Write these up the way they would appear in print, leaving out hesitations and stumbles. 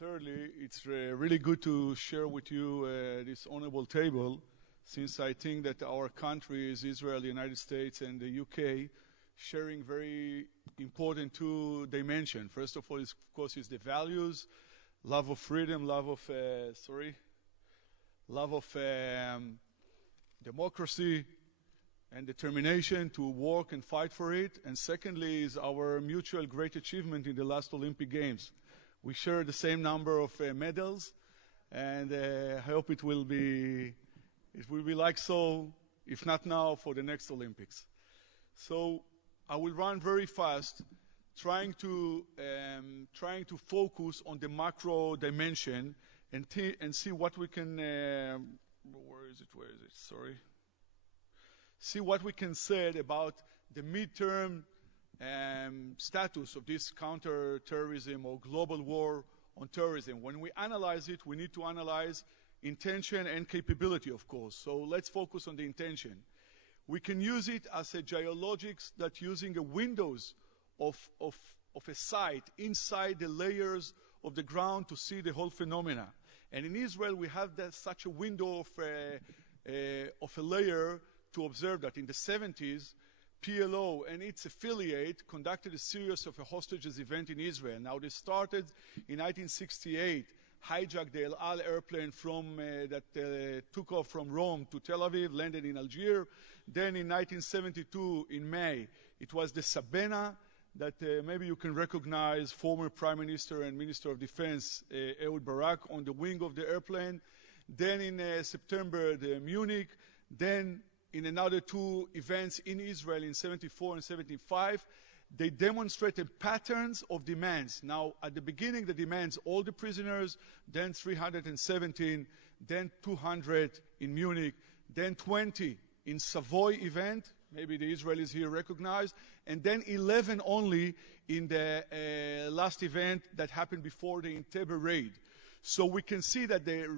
Thirdly, it's really good to share with you this honorable table, since I think that our countries, Israel, the United States, and the UK, sharing very important two dimensions. First of all, of course, is the values, love of freedom, love of democracy, and determination to work and fight for it. And secondly is our mutual great achievement in the last Olympic Games. We share the same number of medals, and I hope it will be like so, if not now, for the next Olympics. So I will run very fast, trying to focus on the macro dimension and see what we can. Where is it? Sorry. See what we can say about the midterm status of this counter-terrorism or global war on terrorism. When we analyze it, we need to analyze intention and capability, of course. So let's focus on the intention. We can use it as a geologics that using a windows of a site inside the layers of the ground to see the whole phenomena. And in Israel, we have such a window of a layer to observe that. In the 70s, PLO and its affiliate conducted a series of a hostages event in Israel. Now, they started in 1968, hijacked the El Al airplane that took off from Rome to Tel Aviv, landed in Algiers. Then in 1972, in May, it was the Sabena that maybe you can recognize former Prime Minister and Minister of Defense Ehud Barak on the wing of the airplane. Then in September, the Munich. Then in another two events in Israel in 74 and 75, they demonstrated patterns of demands. Now, at the beginning, the demands, all the prisoners, then 317, then 200 in Munich, then 20 in Savoy event, maybe the Israelis here recognize, and then 11 only in the last event that happened before the Entebbe raid. So we can see that the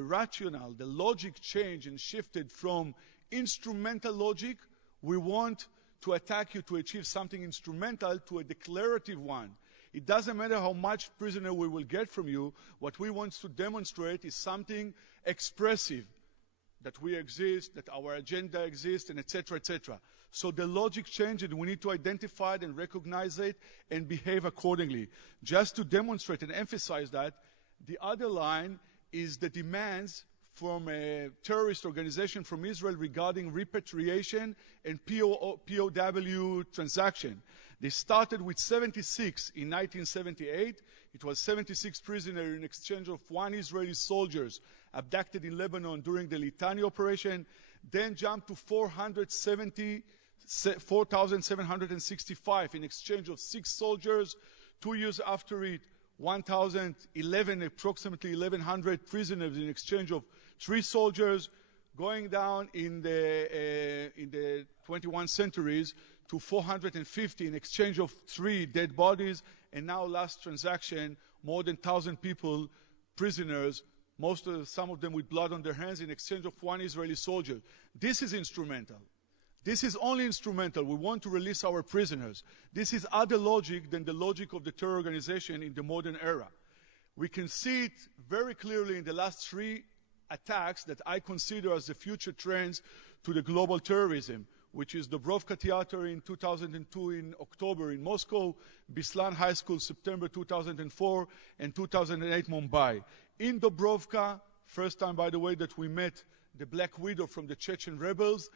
rationale, the logic changed and shifted from instrumental logic, we want to attack you to achieve something instrumental, to a declarative one. It doesn't matter how much prisoner we will get from you. What we want to demonstrate is something expressive, that we exist, that our agenda exists, and etc., etc. So the logic changed, and we need to identify it and recognize it and behave accordingly. Just to demonstrate and emphasize that, the other line is the demands from a terrorist organization from Israel regarding repatriation and POW transaction. They started with 76 in 1978. It was 76 prisoners in exchange of one Israeli soldiers abducted in Lebanon during the Litani operation, then jumped to 4,765 in exchange of 6 soldiers. 2 years after it, 1,011, approximately 1,100 prisoners in exchange of 3 soldiers, going down in the 21 centuries to 450 in exchange of 3 dead bodies, and now last transaction, more than 1,000 people, prisoners, some of them with blood on their hands, in exchange of 1 Israeli soldier. This is instrumental. This is only instrumental. We want to release our prisoners. This is other logic than the logic of the terror organization in the modern era. We can see it very clearly in the last 3 attacks that I consider as the future trends to the global terrorism, which is Dubrovka Theater in 2002 in October in Moscow, Beslan High School September 2004, and 2008 Mumbai. In Dubrovka, first time, by the way, that we met the Black Widow from the Chechen rebels,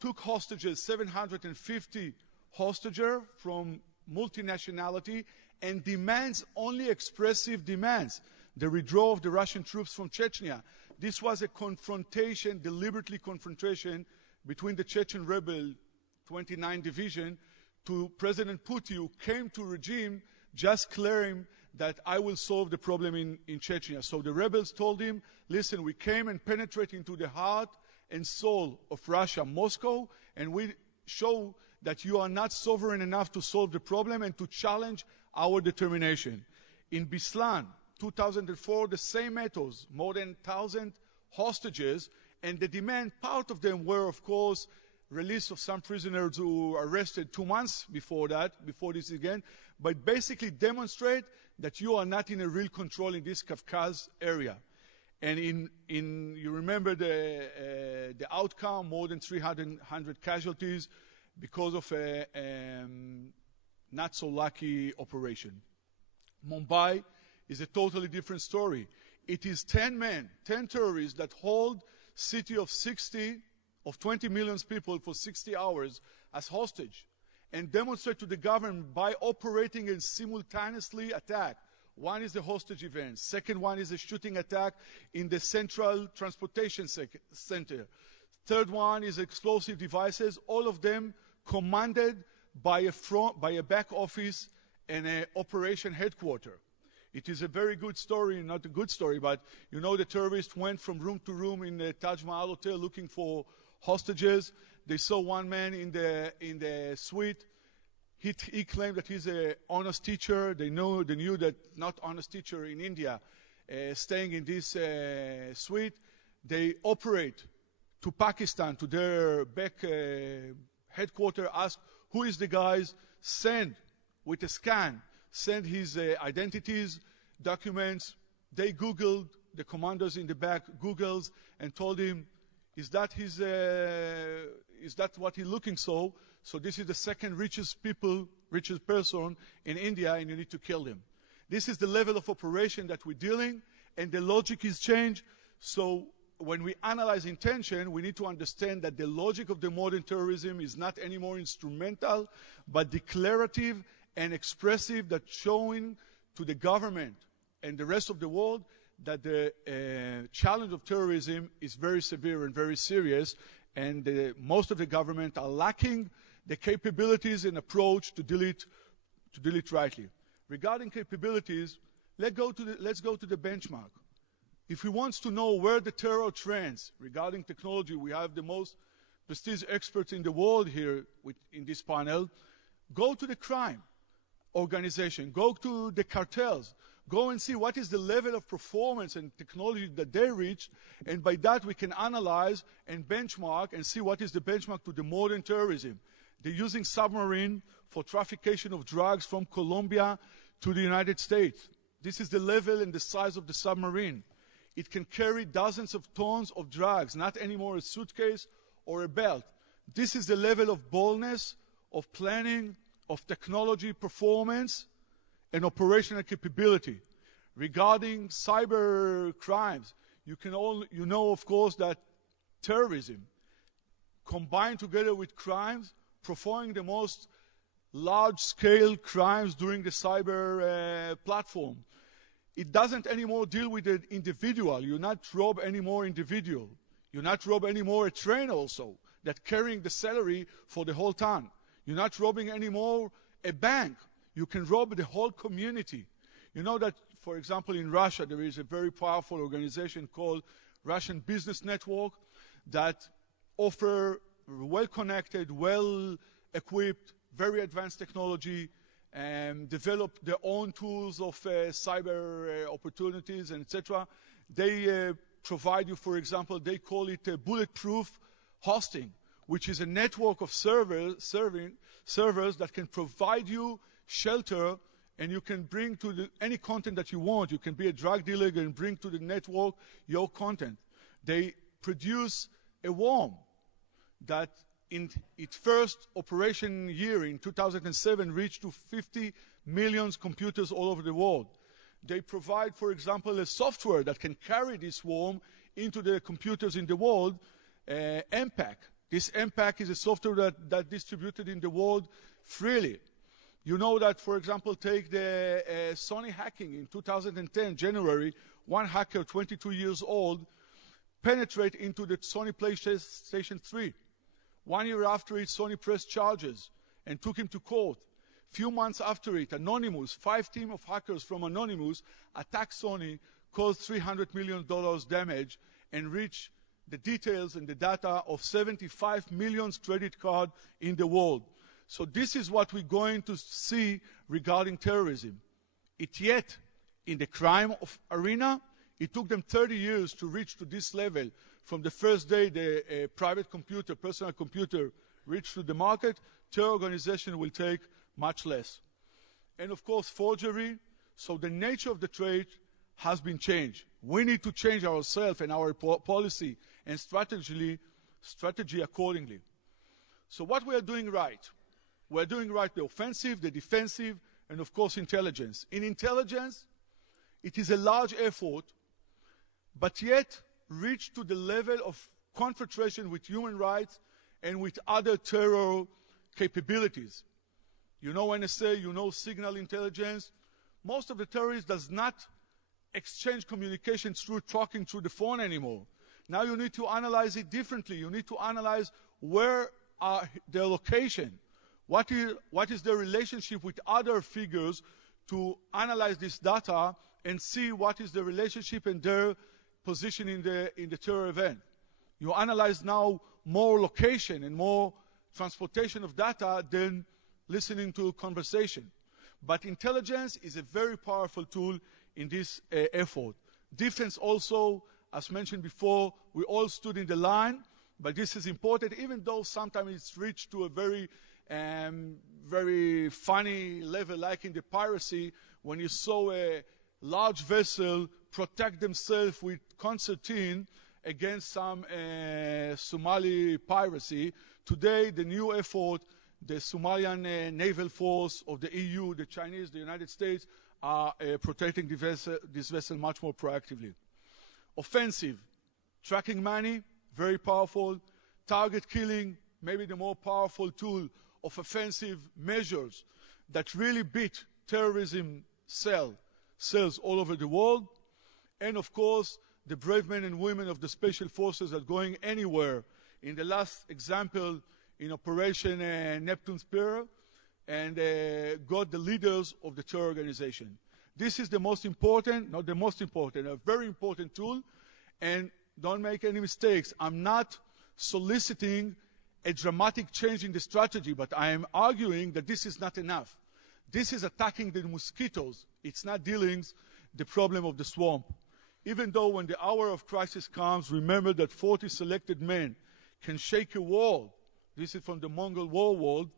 took hostages, 750 hostages from multinationality, and demands only expressive demands. The withdrawal of the Russian troops from Chechnya. This was a confrontation, deliberately confrontation, between the Chechen rebel 29 Division to President Putin, who came to regime just claiming that I will solve the problem in Chechnya. So the rebels told him, listen, we came and penetrated into the heart and soul of Russia, Moscow, and we show that you are not sovereign enough to solve the problem and to challenge our determination. In Beslan, 2004, the same methods, more than 1,000 hostages, and the demand, part of them were, of course, release of some prisoners who were arrested 2 months before that, before this again, but basically demonstrate that you are not in a real control in this Kafkaz area. And you remember the outcome, more than 300 casualties because of a not so lucky operation. Mumbai is a totally different story. It is 10 men, 10 terrorists that hold city of 20 million people for 60 hours as hostage and demonstrate to the government by operating and simultaneously attack. One is the hostage event. Second one is a shooting attack in the central transportation center. Third one is explosive devices, all of them commanded by a back office and an operation headquarters. It is a very good story, not a good story, but you know the terrorists went from room to room in the Taj Mahal Hotel looking for hostages. They saw one man in the suite. He claimed that he's an honest teacher. They knew that not honest teacher in India staying in this suite. They operate to Pakistan, to their back headquarters, ask who is the guys, send with a scan, send his identities, documents. They Googled, the commanders in the back Googles and told him, is that what he's looking for? So this is the second richest person in India, and you need to kill him. This is the level of operation that we're dealing, and the logic is changed. So when we analyze intention, we need to understand that the logic of the modern terrorism is not anymore instrumental, but declarative and expressive, that showing to the government and the rest of the world that the challenge of terrorism is very severe and very serious, and most of the government are lacking the capabilities and approach to deal it rightly. Regarding capabilities, let's go to the benchmark. If we want to know where the terror trends regarding technology, we have the most prestigious experts in the world here in this panel. Go to the crime organization, go to the cartels, go and see what is the level of performance and technology that they reach, and by that we can analyze and benchmark and see what is the benchmark to the modern terrorism. They're using submarine for traffication of drugs from Colombia to the United States. This is the level and the size of the submarine. It can carry dozens of tons of drugs, not anymore a suitcase or a belt. This is the level of boldness, of planning, of technology performance, and operational capability. Regarding cyber crimes, you know, of course, that terrorism, combined together with crimes, performing the most large-scale crimes during the cyber platform. It doesn't anymore deal with the individual. You not rob anymore individual. You not rob anymore a train also that carrying the salary for the whole town. You're not robbing anymore a bank. You can rob the whole community. You know that, for example, in Russia, there is a very powerful organization called Russian Business Network that offer well-connected, well-equipped, very advanced technology, and develop their own tools of cyber opportunities, and etc. They provide you, for example, they call it bulletproof hosting, which is a network of servers that can provide you shelter, and you can bring to any content that you want. You can be a drug dealer and bring to the network your content. They produce a worm that in its first operation year in 2007 reached to 50 million computers all over the world. They provide, for example, a software that can carry this worm into the computers in the world, MPAC. This MPAC is a software that distributed in the world freely. You know that, for example, take the Sony hacking in 2010, January, one hacker, 22 years old, penetrate into the Sony PlayStation 3. 1 year after it, Sony pressed charges and took him to court. Few months after it, Anonymous, 5 team of hackers from Anonymous, attacked Sony, caused $300 million damage, and reached the details and the data of 75 million credit cards in the world. So this is what we're going to see regarding terrorism. Yet, in the crime of arena, it took them 30 years to reach to this level. From the first day the private computer, personal computer, reached to the market, terror organization will take much less. And of course, forgery. So the nature of the threat has been changed. We need to change ourselves and our policy and strategy accordingly. So what we are doing right? We're doing right the offensive, the defensive, and of course intelligence. In intelligence, it is a large effort, but yet reach to the level of confrontation with human rights and with other terror capabilities. You know NSA, you know signal intelligence. Most of the terrorists does not exchange communication through talking through the phone anymore. Now you need to analyze it differently. You need to analyze where are their location. What is their relationship with other figures to analyze this data and see what is the relationship and their position in the terror event. You analyze now more location and more transportation of data than listening to a conversation. But intelligence is a very powerful tool in this effort. Defense also, as mentioned before, we all stood in the line, but this is important, even though sometimes it's reached to a very funny level, like in the piracy, when you saw a large vessel protect themselves with concertina against some Somali piracy. Today, the new effort, the Somalian naval force of the EU, the Chinese, the United States, are protecting this vessel much more proactively. Offensive, tracking money, very powerful. Target killing, maybe the more powerful tool of offensive measures that really beat terrorism cells all over the world. And of course, the brave men and women of the special forces are going anywhere. In the last example, in Operation Neptune Spear, and got the leaders of the terror organization. This is the most important, not the most important, a very important tool. And don't make any mistakes. I'm not soliciting a dramatic change in the strategy, but I am arguing that this is not enough. This is attacking the mosquitoes. It's not dealing the problem of the swamp. Even though when the hour of crisis comes, remember that 40 selected men can shake a wall. This is from the Mongol war world,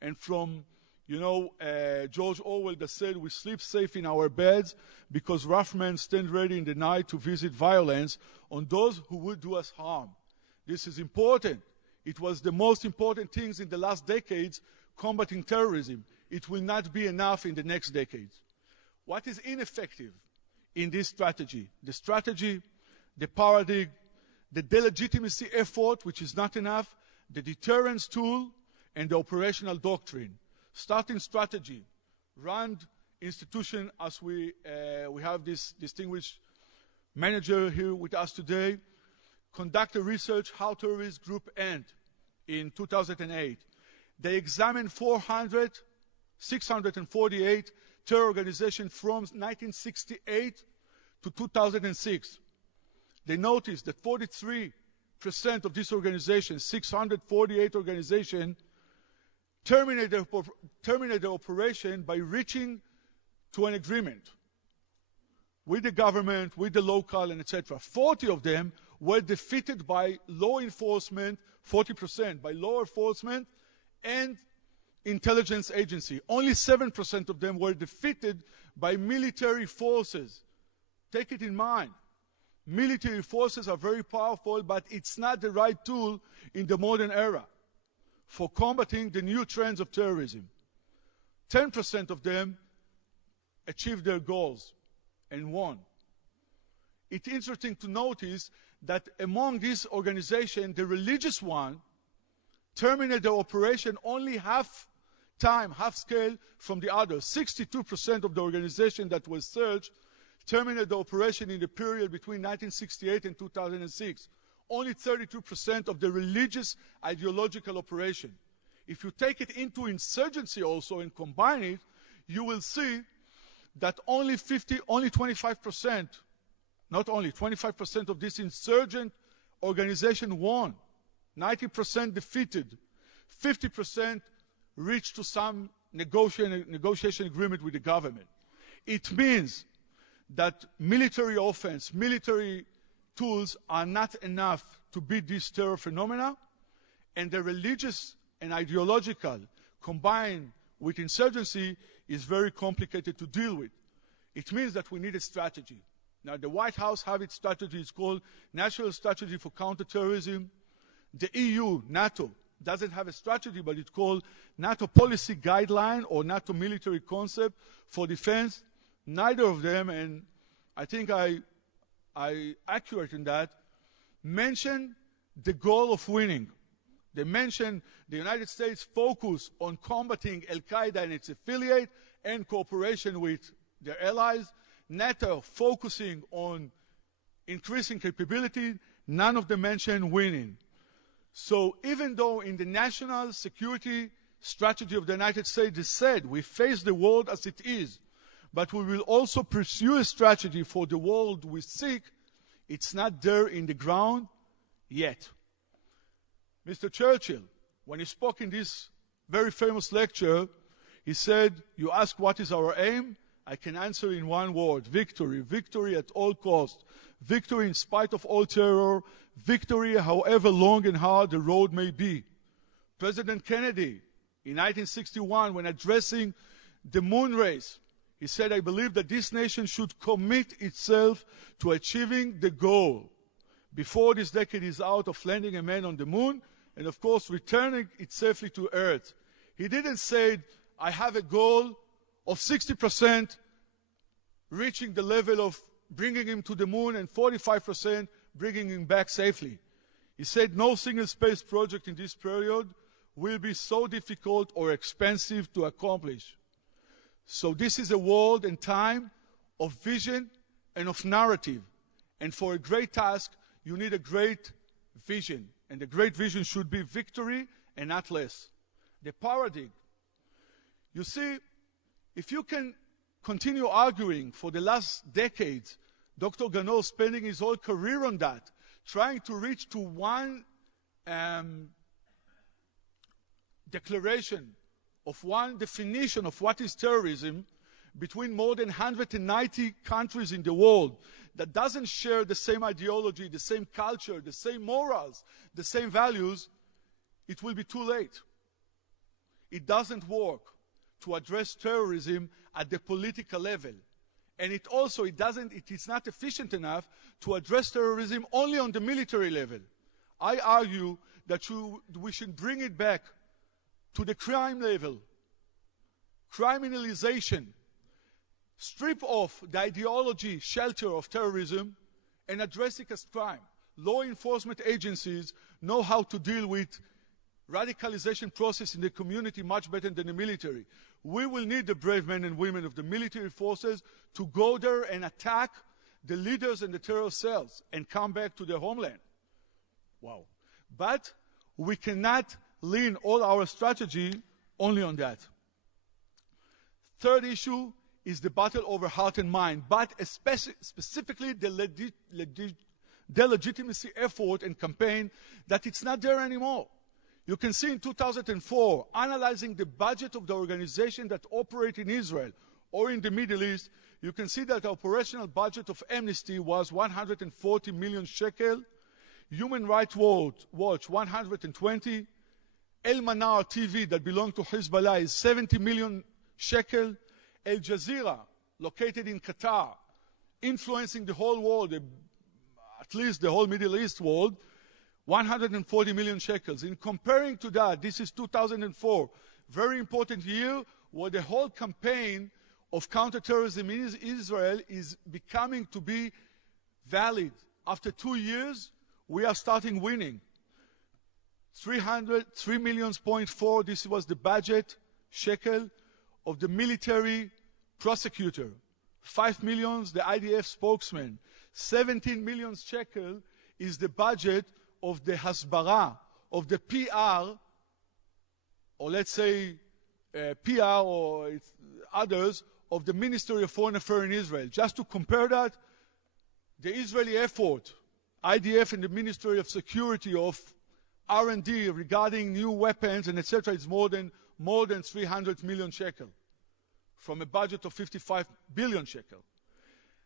and from, George Orwell that said we sleep safe in our beds because rough men stand ready in the night to visit violence on those who would do us harm. This is important. It was the most important things in the last decades combating terrorism. It will not be enough in the next decades. What is ineffective in this strategy? The strategy, the paradigm, the delegitimacy effort, which is not enough, the deterrence tool, and the operational doctrine. Starting strategy, run institution, as we have this distinguished manager here with us today, conduct a research how terrorist group end in 2008. They examined 648 terror organizations from 1968 to 2006. They noticed that 43% of these organizations, 648 organizations, terminated the operation by reaching to an agreement with the government, with the local, and etc. 40 of them were defeated by law enforcement, 40% by law enforcement and intelligence agency. Only 7% of them were defeated by military forces. Take it in mind. Military forces are very powerful, but it's not the right tool in the modern era for combating the new trends of terrorism. 10% of them achieved their goals and won. It's interesting to notice that among these organizations, the religious one terminated the operation only half scale from the others. 62% of the organization that was searched terminated the operation in the period between 1968 and 2006. Only 32% of the religious ideological operation. If you take it into insurgency also and combine it, you will see that only 25%, not only 25% of this insurgent organization won. 90% defeated. 50% reached to some negotiation agreement with the government. It means that military offense, military tools are not enough to beat this terror phenomena, and the religious and ideological combined with insurgency is very complicated to deal with. It means that we need a strategy. Now, the White House have its strategy. It's called National Strategy for Counter-Terrorism. The EU, NATO, doesn't have a strategy, but it's called NATO Policy Guideline or NATO Military Concept for Defense. Neither of them, and I think I accurate in that, mention the goal of winning. They mention the United States focus on combating Al-Qaeda and its affiliate and cooperation with their allies. NATO focusing on increasing capability. None of them mention winning. So even though in the national security strategy of the United States is said we face the world as it is, but we will also pursue a strategy for the world we seek, it's not there in the ground yet. Mr. Churchill, when he spoke in this very famous lecture, he said, you ask what is our aim? I can answer in one word: victory. Victory at all costs. Victory in spite of all terror. Victory however long and hard the road may be. President Kennedy, in 1961, when addressing the moon race, he said, I believe that this nation should commit itself to achieving the goal before this decade is out of landing a man on the moon and, of course, returning it safely to Earth. He didn't say, I have a goal of 60% reaching the level of bringing him to the moon and 45% bringing him back safely. He said no single space project in this period will be so difficult or expensive to accomplish. So this is a world and time of vision and of narrative. And for a great task, you need a great vision. And the great vision should be victory and not less. The paradigm. You see, if you can continue arguing for the last decades, Dr. Ganot spending his whole career on that, trying to reach to one declaration of one definition of what is terrorism between more than 190 countries in the world that doesn't share the same ideology, the same culture, the same morals, the same values, it will be too late. It doesn't work to address terrorism at the political level. And it is not efficient enough to address terrorism only on the military level. I argue that we should bring it back to the crime level. Criminalization. Strip off the ideology shelter of terrorism and address it as crime. Law enforcement agencies know how to deal with radicalization process in the community much better than the military. We will need the brave men and women of the military forces to go there and attack the leaders and the terror cells and come back to their homeland. Wow. But we cannot lean all our strategy only on that. Third issue is the battle over heart and mind, but specifically the legitimacy effort and campaign that it's not there anymore. You can see in 2004, analyzing the budget of the organization that operate in Israel or in the Middle East, you can see that the operational budget of Amnesty was 140 million shekel, Human Rights Watch 120, El Manar TV that belonged to Hezbollah is 70 million shekel, Al Jazeera, located in Qatar, influencing the whole world, at least the whole Middle East world, 140 million shekels. In comparing to that, this is 2004, very important year where the whole campaign of counterterrorism in Israel is becoming to be valid. After 2 years, we are starting winning. 3 million, this was the budget, shekel, of the military prosecutor. 5 million, the IDF spokesman. 17 million shekel is the budget of the hasbara, of the PR, or let's say PR or others, of the Ministry of Foreign Affairs in Israel. Just to compare that, the Israeli effort, IDF and the Ministry of Security of R&D regarding new weapons and etc. is more than 300 million shekel from a budget of 55 billion shekel.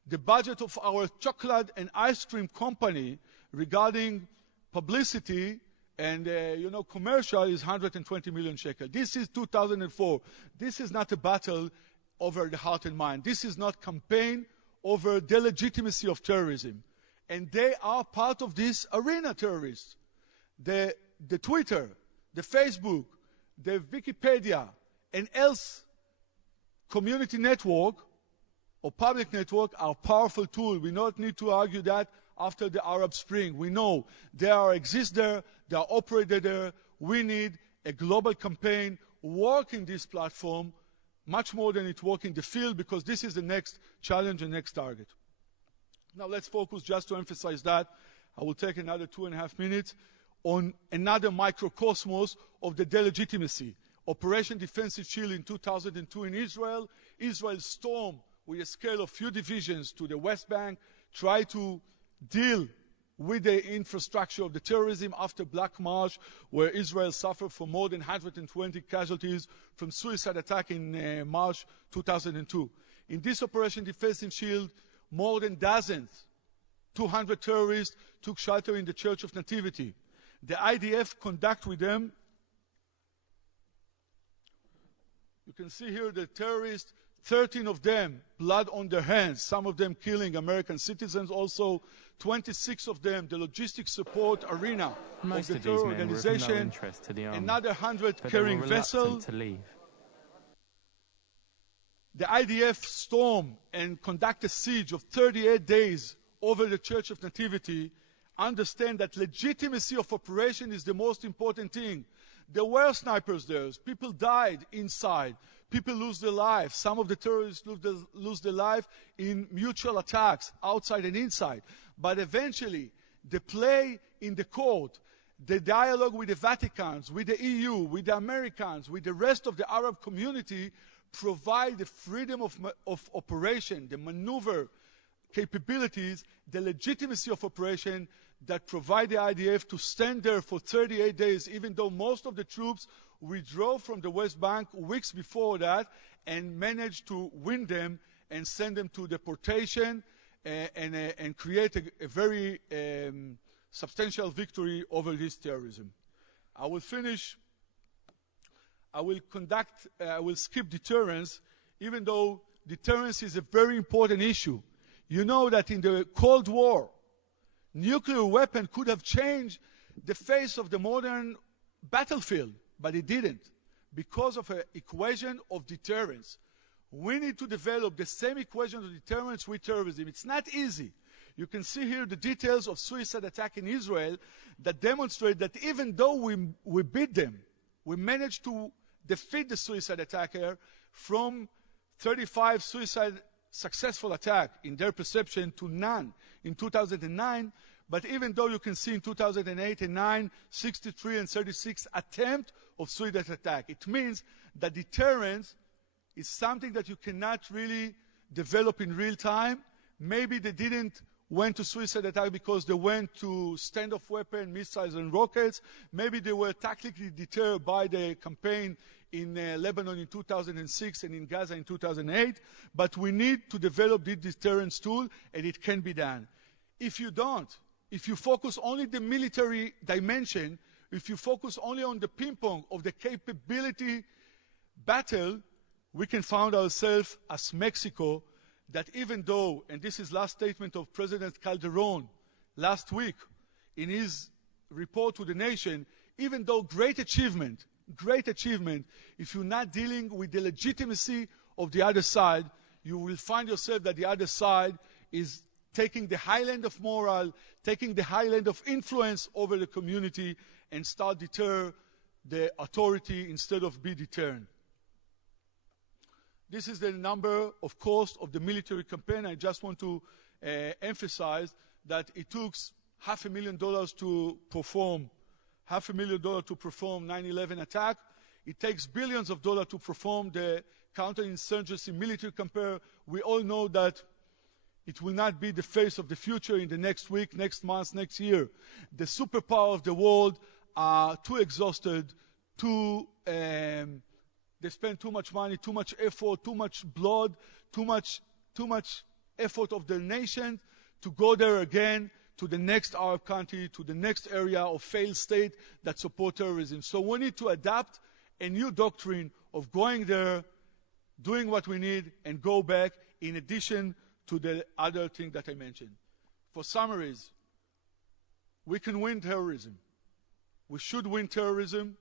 The budget of our chocolate and ice cream company regarding publicity and commercial is 120 million shekel. This is 2004. This is not a battle over the heart and mind. This is not campaign over the legitimacy of terrorism. And they are part of this arena, terrorists. The Twitter, the Facebook, the Wikipedia, and else community network or public network are powerful tools. We don't need to argue that after the Arab Spring. We know they exist there, they are operated there. We need a global campaign working this platform much more than it works in the field, because this is the next challenge and next target. Now let's focus, just to emphasize that, I will take another 2.5 minutes, on another microcosmos of the delegitimacy. Operation Defensive Shield in 2002 in Israel. Israel stormed with a scale of few divisions to the West Bank, try to deal with the infrastructure of the terrorism after Black March, where Israel suffered from more than 120 casualties from suicide attack in March 2002. In this Operation Defensive Shield, more than dozens, 200 terrorists took shelter in the Church of Nativity. The IDF conduct with them, you can see here the terrorists, 13 of them, blood on their hands, some of them killing American citizens also, 26 of them, the logistic support arena of the terror organization, another 100 carrying vessels. The IDF stormed and conducted a siege of 38 days over the Church of Nativity. Understand that legitimacy of operation is the most important thing. There were snipers there. People died inside. People lose their lives. Some of the terrorists lose their life in mutual attacks, outside and inside. But eventually, the play in the court, the dialogue with the Vaticans, with the EU, with the Americans, with the rest of the Arab community, provide the freedom of operation, the maneuver capabilities, the legitimacy of operation that provide the IDF to stand there for 38 days, even though most of the troops withdrew from the West Bank weeks before that, and managed to win them and send them to deportation and create a very substantial victory over this terrorism. I will finish. I will skip deterrence, even though deterrence is a very important issue. You know that in the Cold War, nuclear weapon could have changed the face of the modern battlefield, but it didn't, because of an equation of deterrence. We need to develop the same equation of deterrence with terrorism. It's not easy. You can see here the details of suicide attack in Israel that demonstrate that even though we beat them, we managed to defeat the suicide attacker from 35 suicide successful attack in their perception to none in 2009. But even though you can see in 2008 and 9, 63 and 36 attempt of suicide attack, it means that deterrence is something that you cannot really develop in real time. Maybe they didn't went to suicide attack because they went to standoff weapon, missiles and rockets. Maybe they were tactically deterred by the campaign in Lebanon in 2006 and in Gaza in 2008. But we need to develop this deterrence tool, and it can be done. If you don't, if you focus only the military dimension, if you focus only on the ping pong of the capability battle, we can find ourselves as Mexico, that even though, and this is last statement of President Calderon last week in his report to the nation, even though great achievement, if you're not dealing with the legitimacy of the other side, you will find yourself that the other side is taking the highland of moral, taking the highland of influence over the community, and start deter the authority instead of be deterred. This is the number of cost of the military campaign. I just want to emphasize that it took $500,000 to perform 9/11 attack. It takes billions of dollars to perform the counterinsurgency military campaign. We all know that it will not be the face of the future in the next week, next month, next year. The superpower of the world are too exhausted, they spend too much money, too much effort, too much blood, too much effort of the nation to go there again to the next Arab country, to the next area of failed state that support terrorism. So we need to adapt a new doctrine of going there, doing what we need, and go back in addition to the other thing that I mentioned. For summaries, we can win terrorism. We should win terrorism.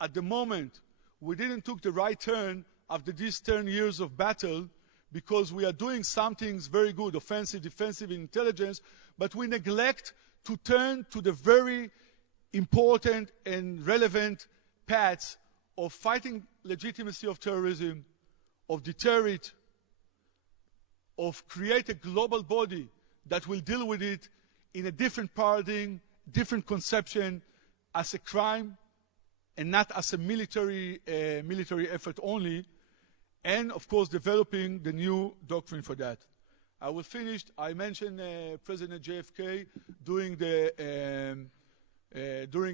At the moment, we didn't took the right turn after these 10 years of battle because we are doing some things very good, offensive, defensive, intelligence, but we neglect to turn to the very important and relevant paths of fighting legitimacy of terrorism, of deter it, of create a global body that will deal with it in a different paradigm, different conception, as a crime and not as a military effort only, and of course developing the new doctrine for that. I will finish. I mentioned President JFK during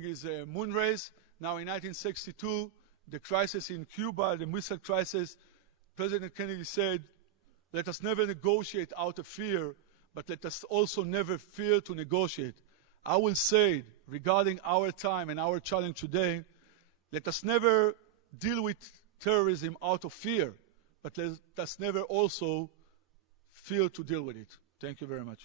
his moon race. Now in 1962, the crisis in Cuba, the missile crisis, President Kennedy said, "Let us never negotiate out of fear, but let us also never fear to negotiate." I will say, regarding our time and our challenge today, let us never deal with terrorism out of fear, but let us never also fear to deal with it. Thank you very much.